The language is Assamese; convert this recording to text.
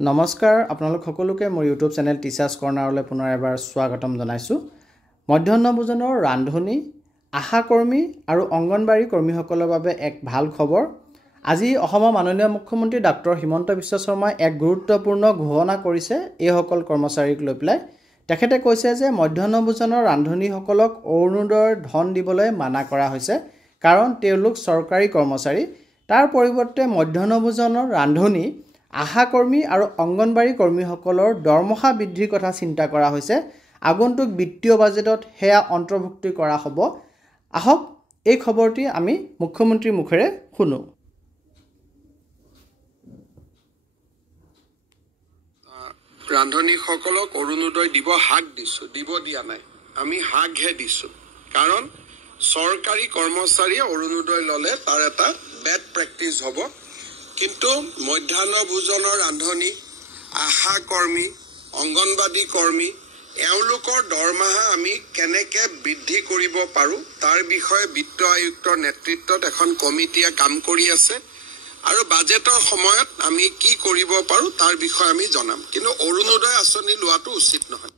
নমস্কাৰ আপোনালোক সকলোকে মোৰ ইউটিউব চেনেল টিচাৰ্ছ কৰ্নাৰলৈ পুনৰ এবাৰ স্বাগতম জনাইছোঁ। মধ্যাহ্ন ভোজনৰ ৰান্ধনি, আশাকৰ্মী আৰু অংগনবাড়ী কৰ্মীসকলৰ বাবে এক ভাল খবৰ। আজি অসমৰ মাননীয় মুখ্যমন্ত্ৰী ডক্টৰ হিমন্ত বিশ্ব শৰ্মাই এক গুৰুত্বপূৰ্ণ ঘোষণা কৰিছে এইসকল কৰ্মচাৰীক লৈ পেলাই। তেখেতে কৈছে যে মধ্যাহ্ন ভোজনৰ ৰান্ধনিসকলক অৰুণোদয়ৰ ধন দিবলৈ মানা কৰা হৈছে, কাৰণ তেওঁলোক চৰকাৰী কৰ্মচাৰী। তাৰ পৰিৱৰ্তে মধ্যাহ্ন ভোজনৰ ৰান্ধনি, আশাকৰ্মী আৰু অংগনবাড়ী কৰ্মীসকলৰ দৰমহা বৃদ্ধিৰ কথা চিন্তা কৰা হৈছে। আগন্তুক বিত্তীয় বাজেটত সেয়া অন্তৰ্ভুক্তি কৰা হ'ব। আহক এই খবৰটি আমি মুখ্যমন্ত্ৰীৰ মুখেৰে শুনো। ৰান্ধনিসকলক অৰুণোদয় দিব হাক দিছোঁ, দিব দিয়া নাই, আমি হাকহে দিছোঁ। কাৰণ চৰকাৰী কৰ্মচাৰীয়ে অৰুণোদয় ল'লে তাৰ এটা বেড প্ৰেক্টিছ হ'ব। কিন্তু মধ্যাহ্ন ভোজনৰ ৰান্ধনি, আশা কৰ্মী, অংগনবাদী কৰ্মী এওঁলোকৰ দৰমহা আমি কেনেকৈ বৃদ্ধি কৰিব পাৰোঁ তাৰ বিষয়ে বিত্ত আয়ুক্তৰ নেতৃত্বত এখন কমিটিয়ে কাম কৰি আছে। আৰু বাজেটৰ সময়ত আমি কি কৰিব পাৰোঁ তাৰ বিষয়ে আমি জনাম। কিন্তু অৰুণোদয় আঁচনি লোৱাটো উচিত নহয়।